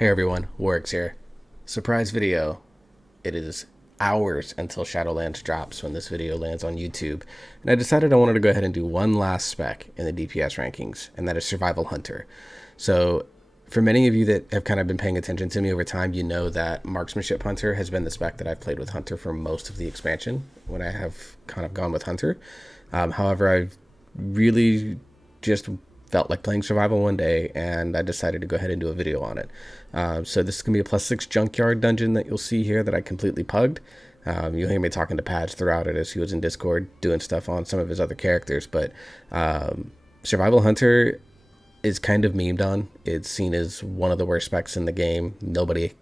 Hey everyone, Warwick's here. Surprise video. It is hours until Shadowlands drops when this video lands on YouTube, and I decided I wanted to go ahead and do one last spec in the DPS rankings, and that is Survival Hunter. So, for many of you that have kind of been paying attention to me over time, you know that Marksmanship Hunter has been the spec that I've played with Hunter for most of the expansion when I have kind of gone with Hunter. However, I've really just felt like playing survival one day, and I decided to go ahead and do a video on it. So this is going to be a +6 junkyard dungeon that you'll see here that I completely pugged. You'll hear me talking to Patch throughout it as he was in Discord doing stuff on some of his other characters, but Survival Hunter is kind of memed on. It's seen as one of the worst specs in the game. Nobody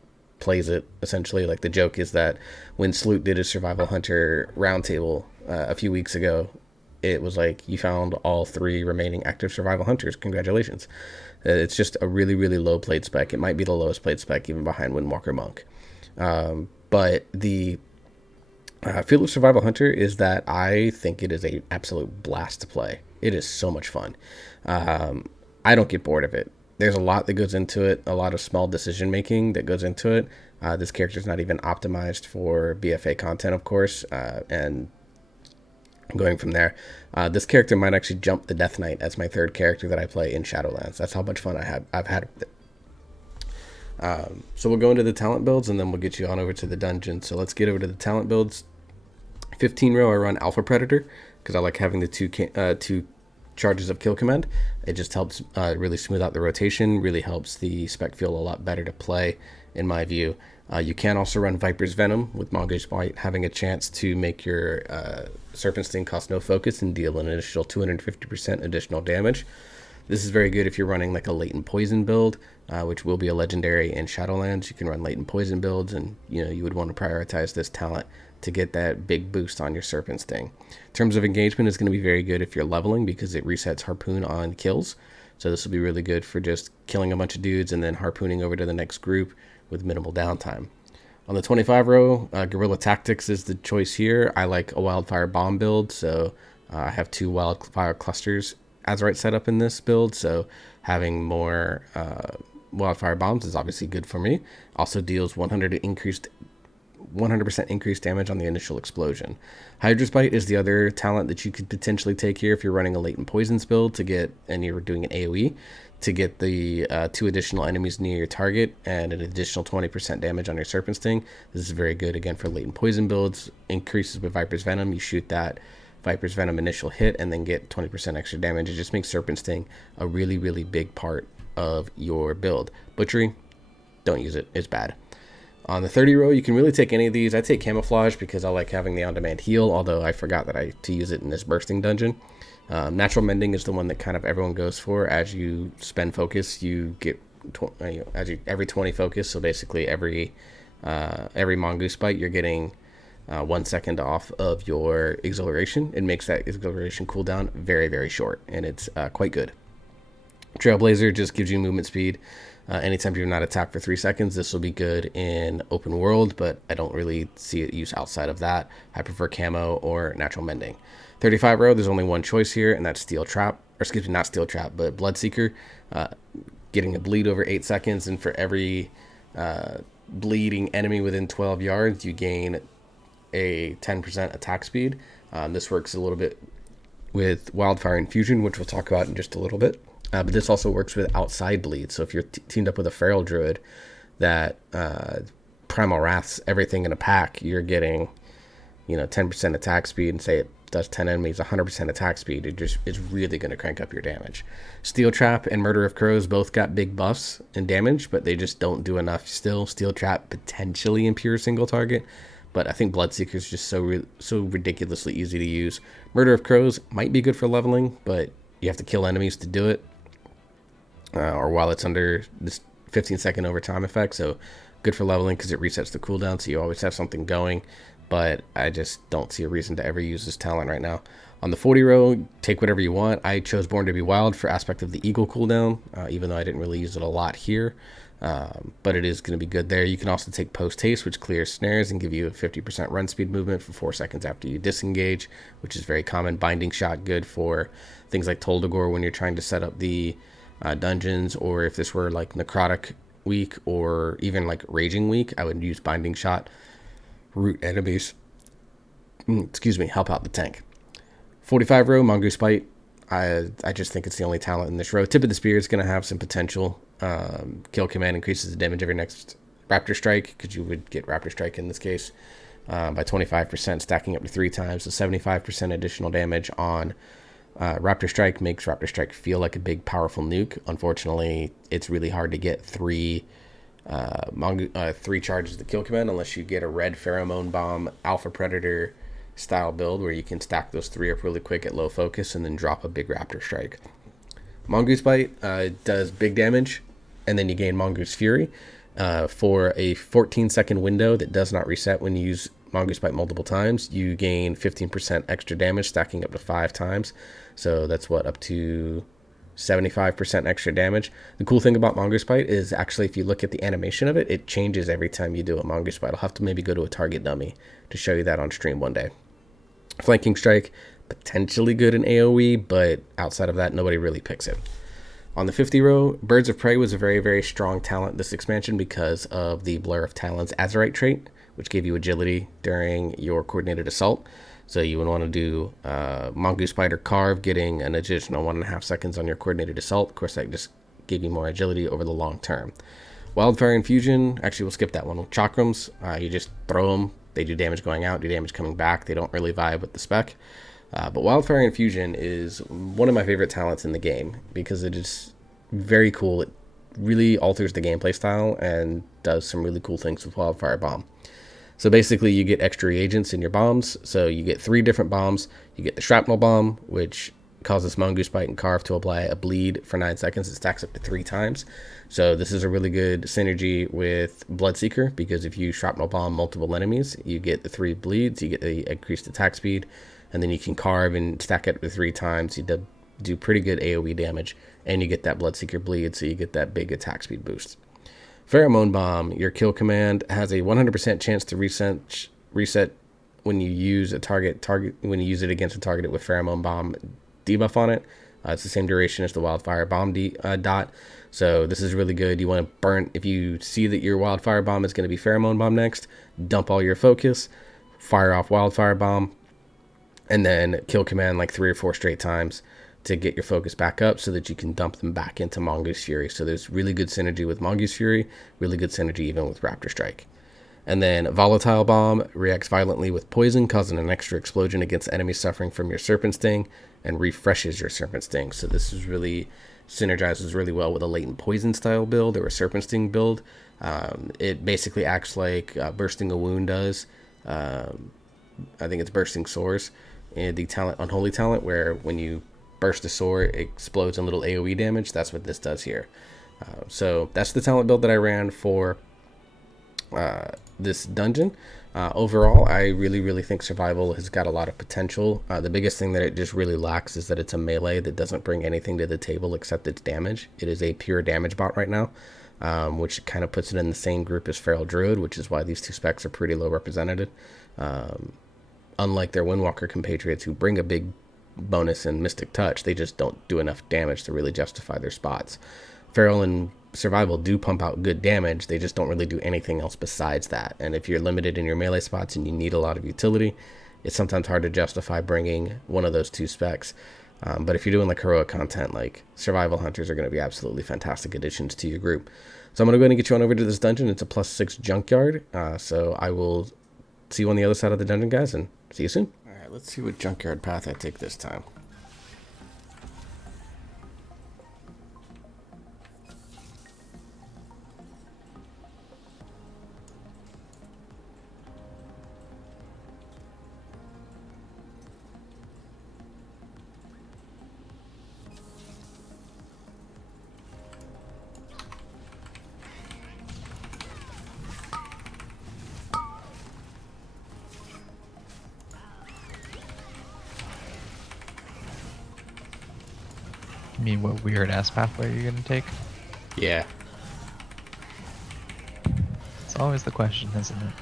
plays it, essentially. Like, the joke is that when Sloot did his Survival Hunter roundtable a few weeks ago, it was like, you found all 3 remaining active Survival Hunters. Congratulations. It's just a really, really low played spec. It might be the lowest played spec, even behind Windwalker Monk. But the feel of Survival Hunter is that I think it is an absolute blast to play. It is so much fun. I don't get bored of it. There's a lot that goes into it, a lot of small decision making that goes into it. This character is not even optimized for BFA content, of course, and going from there, this character might actually jump the Death Knight as my 3rd character that I play in Shadowlands. That's how much fun I've had with it. So we'll go into the talent builds, and then we'll get you on over to the dungeon. So let's get over to the talent builds. 15 row, I run Alpha Predator because I like having the two charges of Kill Command. It just helps really smooth out the rotation, really helps the spec feel a lot better to play, in my view. You can also run Viper's Venom with Mongoose Bite, having a chance to make your Serpent Sting cost no focus and deal an additional 250% additional damage. This is very good if you're running like a Latent Poison build, which will be a legendary in Shadowlands. You can run Latent Poison builds, and you would want to prioritize this talent to get that big boost on your Serpent Sting. In terms of engagement, it's going to be very good if you're leveling because it resets Harpoon on kills. So this will be really good for just killing a bunch of dudes and then harpooning over to the next group with minimal downtime. On the 25 row, Guerrilla Tactics is the choice here. I like a Wildfire Bomb build, so I have 2 Wildfire Clusters Azerite set up in this build, so having more Wildfire Bombs is obviously good for me. Also deals 100% increased damage on the initial explosion. Hydra's Bite is the other talent that you could potentially take here if you're running a Latent Poisons build and you're doing an AoE to get the 2 additional enemies near your target and an additional 20% damage on your Serpent Sting. This is very good again for Latent Poison builds. Increases with Viper's Venom. You shoot that Viper's Venom initial hit and then get 20% extra damage. It just makes Serpent Sting a really, really big part of your build. Butchery, don't use it. It's bad. On the 30 row, you can really take any of these. I take Camouflage because I like having the on-demand heal, although I forgot to use it in this bursting dungeon. Natural Mending is the one that kind of everyone goes for. As you spend focus, you get every 20 focus. So basically, every Mongoose Bite, you're getting 1 second off of your exhilaration. It makes that exhilaration cooldown very, very short, and it's quite good. Trailblazer just gives you movement speed. Anytime you're not attacked for 3 seconds, this will be good in open world, but I don't really see it used outside of that. I prefer Camo or Natural Mending. 35 row, there's only one choice here, and that's Steel Trap. Or excuse me, not Steel Trap, but Bloodseeker. Getting a bleed over 8 seconds, and for every bleeding enemy within 12 yards, you gain a 10% attack speed. This works a little bit with Wildfire Infusion, which we'll talk about in just a little bit. But this also works with outside bleed. So if you're teamed up with a Feral Druid that Primal Wraths everything in a pack, you're getting 10% attack speed, and say it does 10 enemies 100% attack speed. It's really going to crank up your damage. Steel Trap and Murder of Crows both got big buffs in damage, but they just don't do enough still. Steel Trap potentially in pure single target, but I think Bloodseeker is just so ridiculously easy to use. Murder of Crows might be good for leveling, but you have to kill enemies to do it. Or while it's under this 15-second overtime effect, so good for leveling because it resets the cooldown, so you always have something going, but I just don't see a reason to ever use this talent right now. On the 40 row, take whatever you want. I chose Born to be Wild for aspect of the Eagle cooldown, even though I didn't really use it a lot here, but it is going to be good there. You can also take Post Haste, which clears snares and give you a 50% run speed movement for 4 seconds after you disengage, which is very common. Binding Shot, good for things like Toldagor when you're trying to set up the dungeons, or if this were like Necrotic weak or even like raging weak, I would use Binding Shot, root enemies, help out the tank. 45 row, Mongoose Bite. I just think it's the only talent in this row. Tip of the Spear is going to have some potential. Kill command increases the damage of your next Raptor Strike, because you would get Raptor Strike in this case by 25%, stacking up to 3 times. So 75% additional damage on Raptor Strike makes Raptor Strike feel like a big, powerful nuke. Unfortunately, it's really hard to get 3 charges of the kill command unless you get a red Pheromone Bomb Alpha Predator style build where you can stack those 3 up really quick at low focus and then drop a big Raptor Strike. Mongoose Bite does big damage, and then you gain Mongoose Fury for a 14-second window that does not reset when you use Mongoose Bite multiple times. You gain 15% extra damage, stacking up to 5 times. So that's up to 75% extra damage. The cool thing about Mongoose Bite is actually, if you look at the animation of it, it changes every time you do a Mongoose Bite. I'll have to maybe go to a target dummy to show you that on stream one day. Flanking Strike, potentially good in AoE, but outside of that, nobody really picks it. On the 50 row, Birds of Prey was a very, very strong talent this expansion because of the Blur of Talons Azerite trait, which gave you agility during your coordinated assault. So you would want to do Mongoose Bite or Carve, getting an additional 1.5 seconds on your coordinated assault. Of course, that just gave you more agility over the long term. Wildfire Infusion, actually we'll skip that one. Chakrams, you just throw them. They do damage going out, do damage coming back. They don't really vibe with the spec. But Wildfire Infusion is one of my favorite talents in the game because it is very cool. It really alters the gameplay style and does some really cool things with Wildfire Bomb. So basically you get extra reagents in your bombs. So you get 3 different bombs. You get the Shrapnel Bomb, which causes Mongoose Bite and Carve to apply a bleed for 9 seconds. It stacks up to 3 times. So this is a really good synergy with Bloodseeker, because if you Shrapnel Bomb multiple enemies, you get the 3 bleeds, you get the increased attack speed, and then you can Carve and stack it up to 3 times. You do pretty good AoE damage, and you get that Bloodseeker bleed, so you get that big attack speed boost. Pheromone Bomb, your kill command has a 100% chance to reset when you use when you use it against a target with Pheromone Bomb debuff on it. It's the same duration as the Wildfire Bomb dot. So this is really good. You want to burn, if you see that your Wildfire Bomb is going to be Pheromone Bomb next, dump all your focus, fire off Wildfire Bomb, and then kill command like 3 or 4 straight times to get your focus back up so that you can dump them back into Mongoose Fury. So there's really good synergy with Mongoose Fury, really good synergy even with Raptor Strike. And then Volatile Bomb reacts violently with poison, causing an extra explosion against enemies suffering from your Serpent Sting, and refreshes your Serpent Sting. So this is really synergizes really well with a latent poison style build or a Serpent Sting build. It basically acts like Bursting a Wound does. I think it's Bursting Sores, and the talent Unholy talent, where when you burst a sore, it explodes in little AoE damage. That's what this does here. So that's the talent build that I ran for this dungeon. Overall, I really think Survival has got a lot of potential. The biggest thing that it just really lacks is that it's a melee that doesn't bring anything to the table except its damage. It is a pure damage bot right now, which kind of puts it in the same group as Feral Druid, which is why these 2 specs are pretty low represented. Unlike their Windwalker compatriots, who bring a big bonus in Mystic Touch, they just don't do enough damage to really justify their spots. Feral and Survival do pump out good damage, they just don't really do anything else besides that. And if you're limited in your melee spots and you need a lot of utility, it's sometimes hard to justify bringing one of those 2 specs. But if you're doing like heroic content, like Survival Hunters are going to be absolutely fantastic additions to your group. So I'm going to go ahead and get you on over to this dungeon. It's a +6 junkyard. So I will see you on the other side of the dungeon, guys, and see you soon. All right, let's see what junkyard path I take this time. You mean what weird ass pathway you're gonna take? Yeah. It's always the question, isn't it?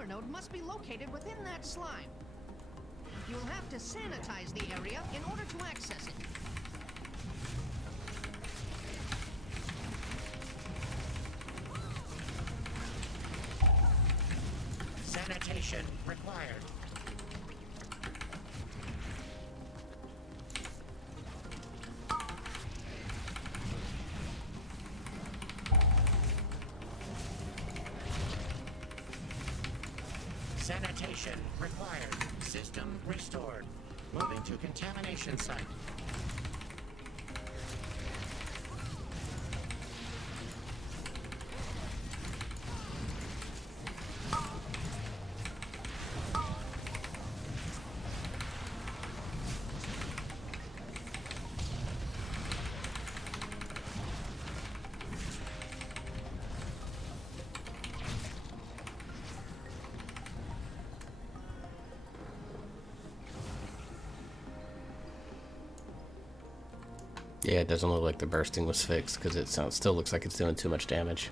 power node must be located within that slime. You'll have to sanitize the area in order to access it. Sanitation required. Sanitation required. System restored. Moving to contamination site. Yeah, it doesn't look like the bursting was fixed because it still looks like it's doing too much damage.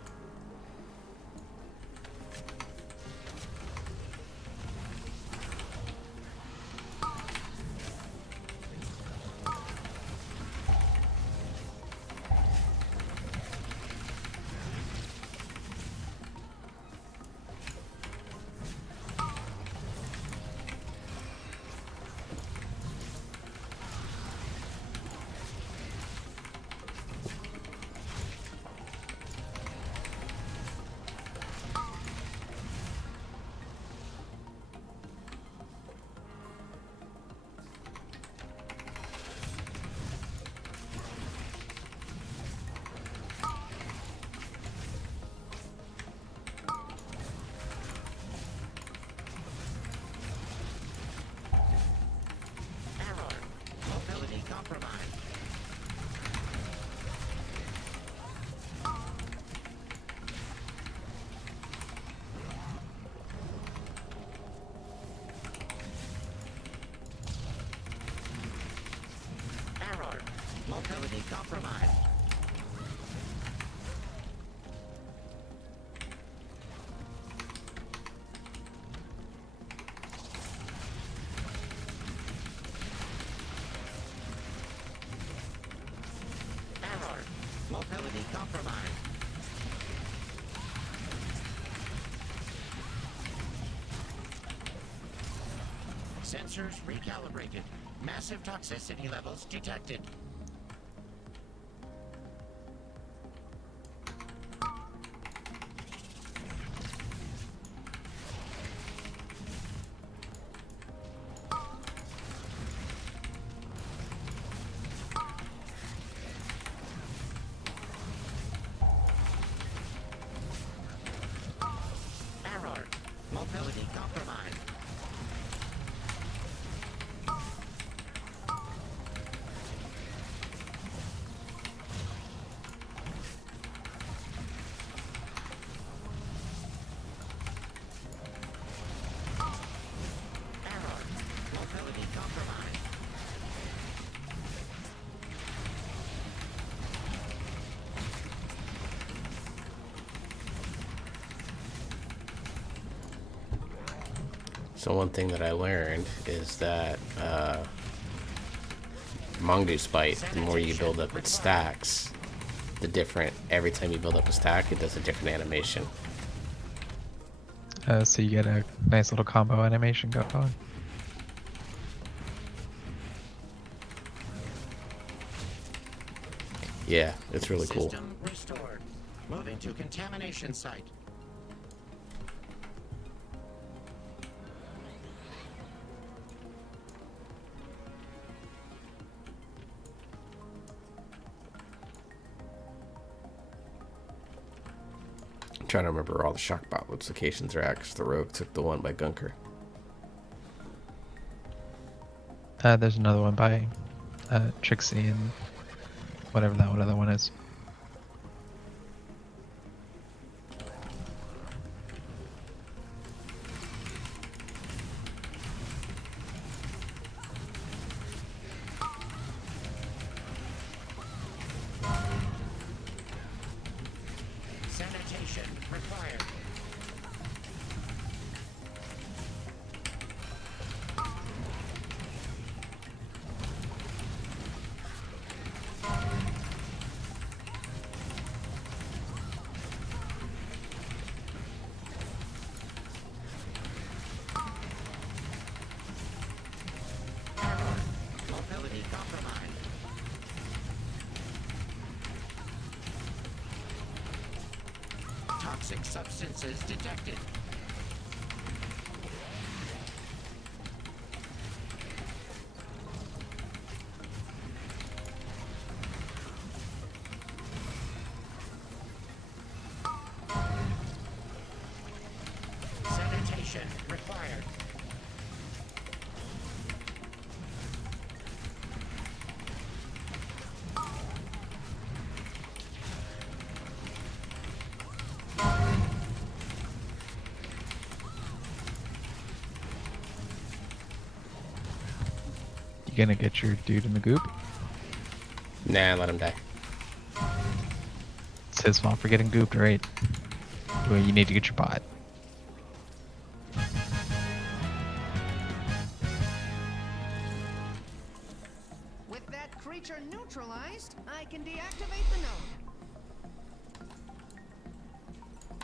Mobility compromised. Error. Mobility compromised. Sensors recalibrated. Massive toxicity levels detected. Error. Mobility compromised. Error. Mobility compromised. So one thing that I learned is that Mongoose Bite, the more you build up its stacks, the different, every time you build up a stack, it does a different animation. So you get a nice little combo animation going. Yeah, it's really cool. System restored. Moving to contamination site. I'm trying to remember where all the shockbot locations are at because the rogue took the one by Gunker. There's another one by Trixie and whatever that one other one is. Sanitation required. Toxic substances detected. Sanitation required. You gonna get your dude in the goop? Nah, let him die. It's his fault for getting gooped, right? Well, you need to get your bot. With that creature neutralized, I can deactivate the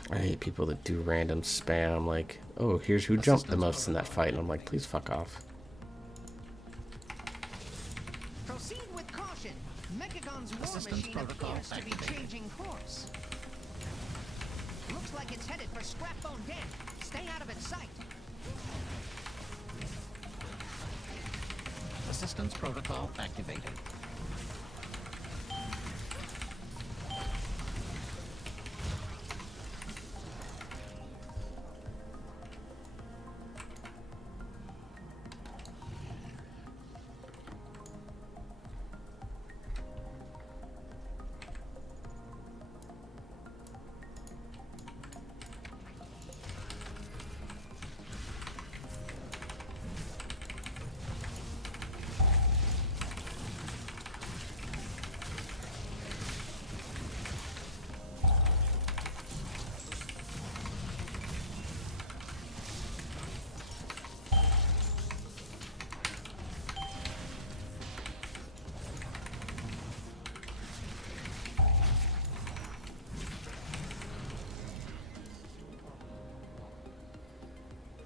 node. I hate people that do random spam, like, oh, here's who jumped the most in that fight. And I'm like, please fuck off. Proceed with caution. Mechagon's war Assistance machine protocol appears to be activated. changing course. Looks like it's headed for Scrapbone Den. Stay out of its sight. Assistance protocol activated.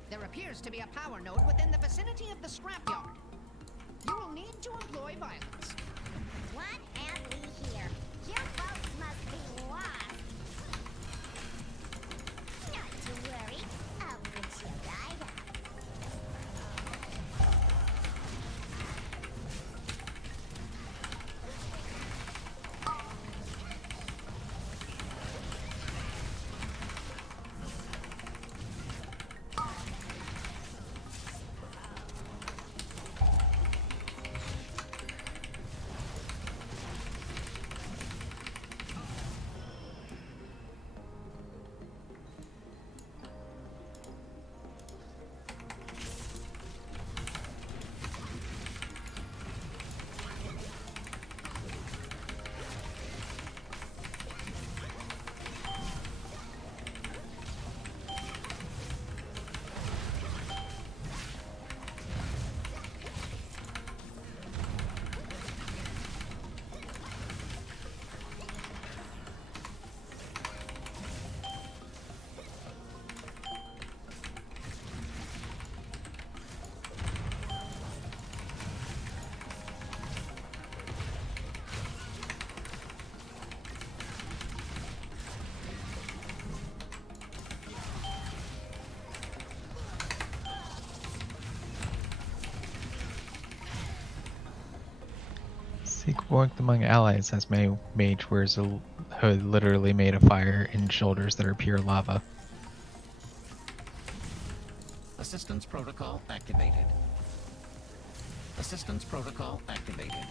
There appears to be a power node within the vicinity of the scrapyard. You will need to employ violence. What have we here? You folks must be lost. Not to worry, I'll put you right up. Seek warmth among allies as mage wears a hood literally made of fire and shoulders that are pure lava. Assistance protocol activated. Assistance protocol activated.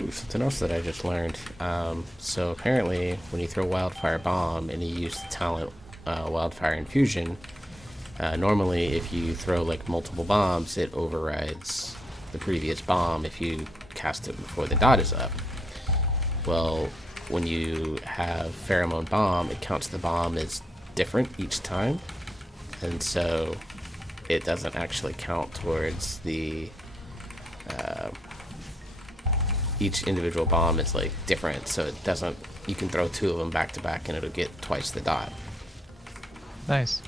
Ooh, something else that I just learned. So apparently, when you throw Wildfire Bomb and you use the talent Wildfire Infusion, normally if you throw like multiple bombs, it overrides the previous bomb if you cast it before the dot is up. Well, when you have Pheromone Bomb, it counts the bomb as different each time, and so it doesn't actually count towards the each individual bomb is like different, so it doesn't, you can throw 2 of them back to back and it'll get twice the dot. Nice.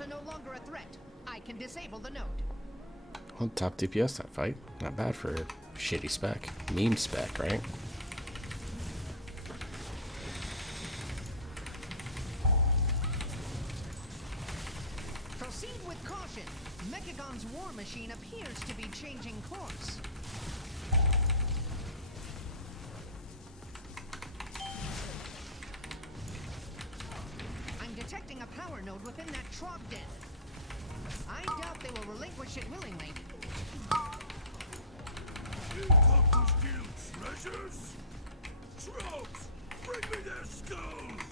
Are no longer a threat. I can disable the node. Well, top DPS that fight. Not bad for shitty spec. Meme spec, right? Proceed with caution. Mechagon's war machine appears to be changing course. I'm detecting a power node within that Trog den. I doubt they will relinquish it willingly. You come to steal treasures? Trogs, bring me their skulls!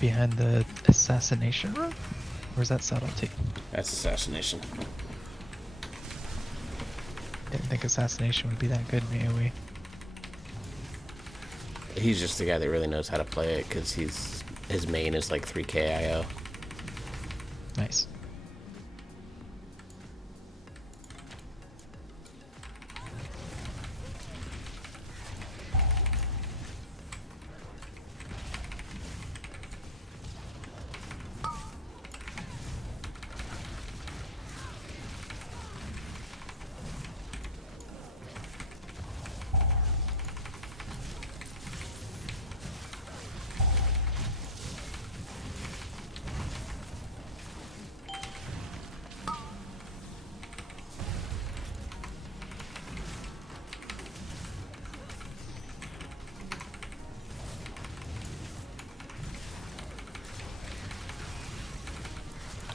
Behind the assassination room? Or is that subtlety? That's assassination. Didn't think assassination would be that good in AoE. He's just the guy that really knows how to play it because his main is like 3k IO. Nice.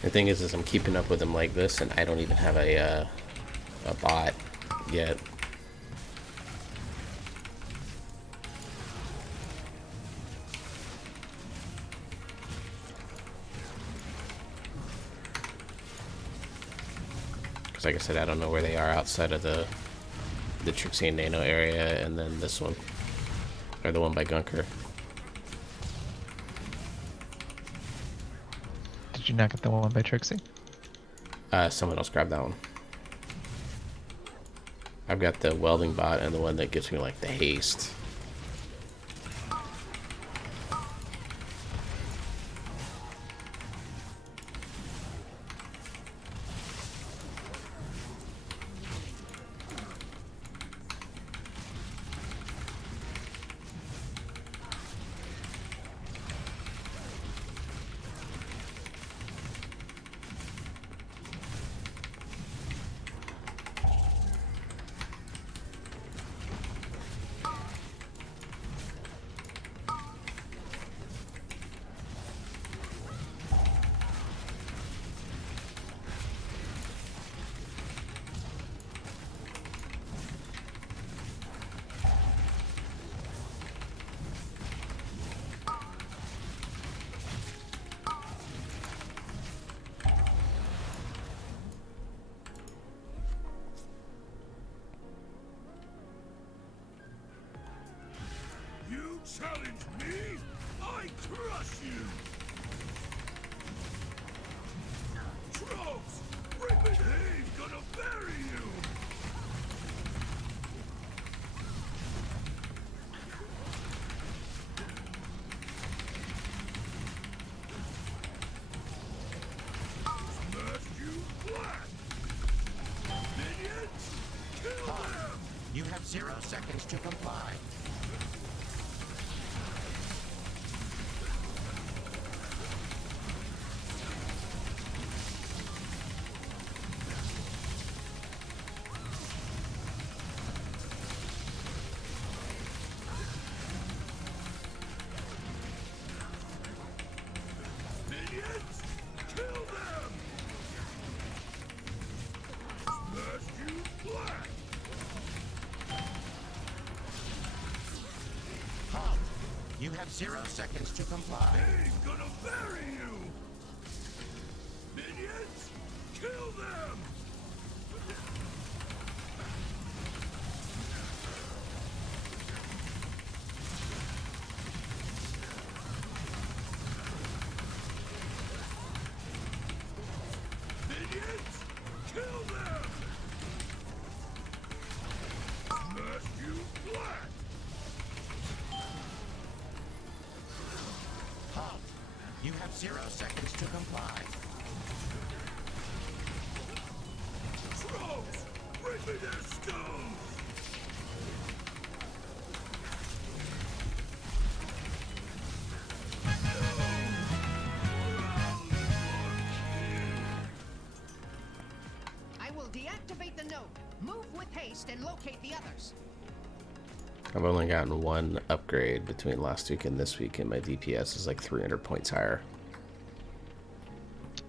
The thing is I'm keeping up with him like this, and I don't even have a bot yet. Because like I said, I don't know where they are outside of the Trixie and Nano area, and then this one, or the one by Gunker. Did you not get the one by Trixie? Someone else grabbed that one. I've got the welding bot and the one that gives me like the haste. You challenge me? I crush you! Tropes! Bring me the... He's gonna bury you! Smash you flat! Minions, kill them! You have 0 seconds to comply. Minions, kill them! Smash you flat! Halt! You have 0 seconds to comply. He's gonna bury you! Minions, kill them! Minions, kill them! Smash you flat! Halt! You have 0 seconds to comply. Trolls, bring me their stones! I will deactivate the node. Move with haste and locate the others. I've only gotten one upgrade between last week and this week, and my DPS is like 300 points higher.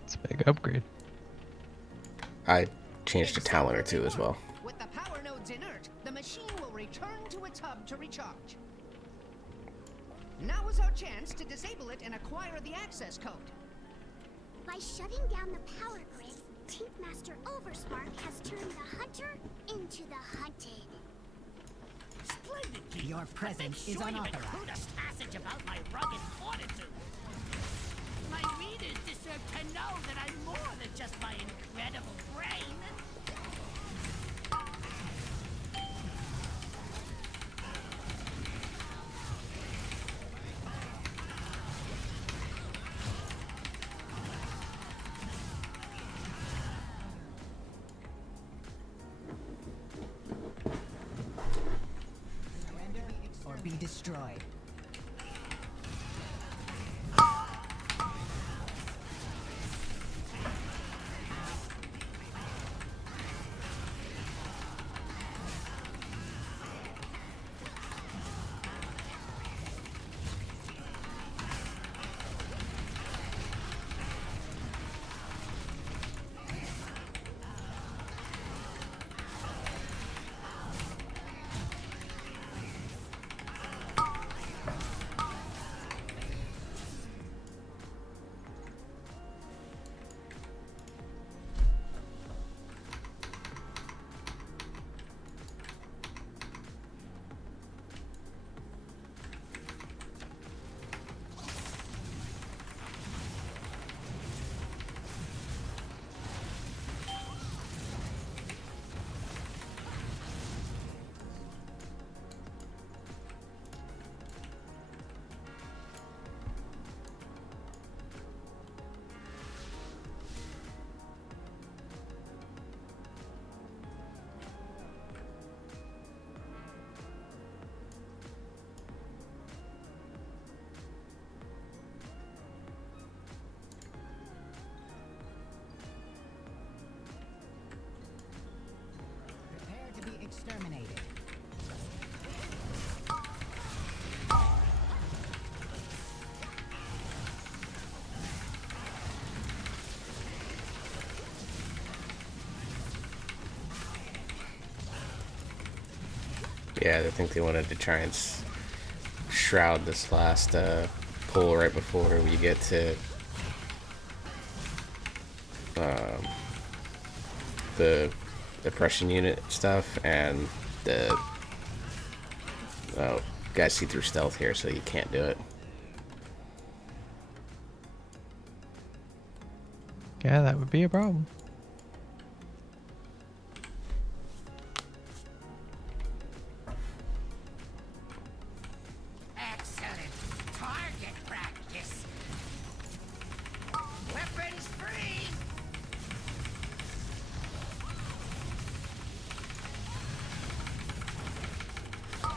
It's a big upgrade. I changed a talent or two as well. With the power nodes inert, the machine will return to its hub to recharge. Now is our chance to disable it and acquire the access code. shutting down the power grid, Tink Master Overspark has turned the hunter into the hunted. Splendid, Keith. Your presence is unauthorized. Crudest passage about my rugged fortitude. My readers deserve to know that I'm more than just my incredible brain. Or be destroyed. Prepare to be exterminated. Yeah, I think they wanted to try and shroud this last pull right before we get to the oppression unit stuff, and the guys see through stealth here, so you can't do it. Yeah, that would be a problem. Excellent target practice. Weapons free.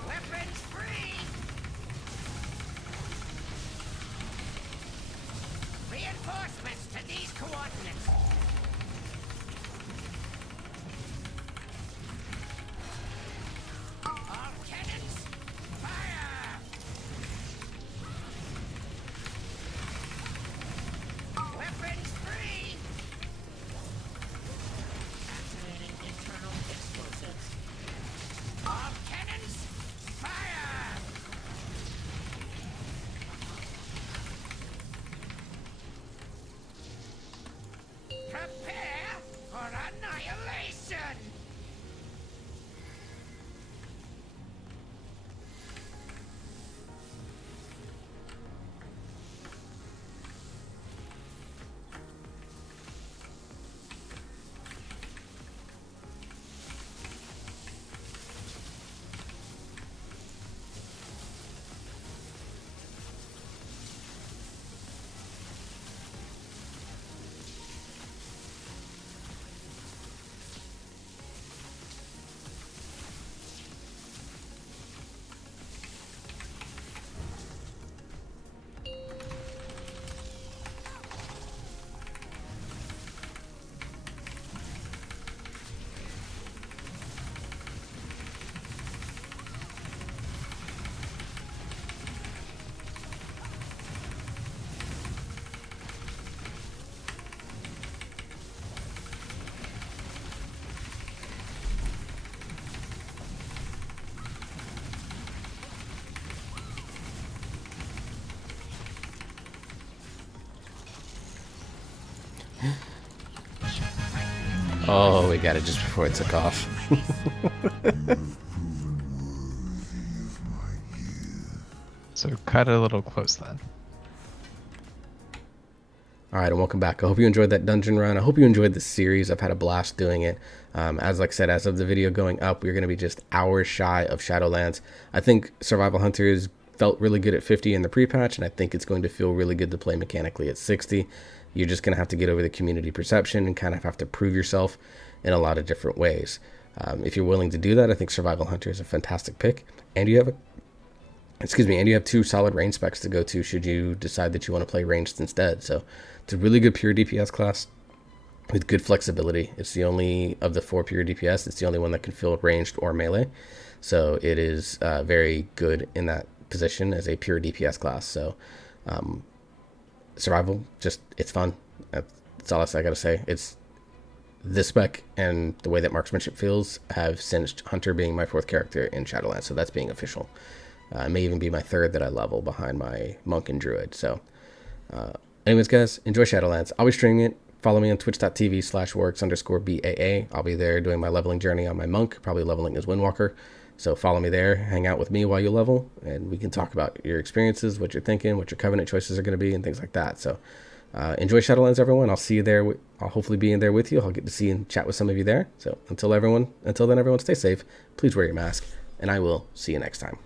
Weapons free. Reinforcements to these coordinates. All cannons, fire! Weapons free! Activating internal explosives. All cannons, fire! Prepare for annihilation! Oh, we got it just before it took off. So cut it a little close then. All right, and welcome back. I hope you enjoyed that dungeon run. I hope you enjoyed this series. I've had a blast doing it. As like I said, as of the video going up, we're going to be just hours shy of Shadowlands. I think Survival Hunters felt really good at 50 in the pre-patch, and I think it's going to feel really good to play mechanically at 60. You're just going to have to get over the community perception and kind of have to prove yourself in a lot of different ways. If you're willing to do that, I think Survival Hunter is a fantastic pick, and you have and you have 2 solid range specs to go to should you decide that you want to play ranged instead. So it's a really good pure DPS class with good flexibility. It's the only of the 4 pure DPS. It's the only one that can fill ranged or melee. So it is very good in that position as a pure DPS class. So survival, it's fun. That's all I gotta say. It's this spec and the way that marksmanship feels have cinched Hunter being my 4th character in Shadowlands. So that's being official. It may even be my 3rd that I level behind my monk and druid. So anyways, guys, enjoy Shadowlands. I'll be streaming it. Follow me on twitch.tv/works_BAA. I'll be there doing my leveling journey on my monk, probably leveling as Windwalker. So follow me there, hang out with me while you level, and we can talk about your experiences, what you're thinking, what your covenant choices are going to be, and things like that. So enjoy Shadowlands, everyone. I'll see you there. I'll hopefully be in there with you. I'll get to see and chat with some of you there. So until then, everyone, stay safe. Please wear your mask, and I will see you next time.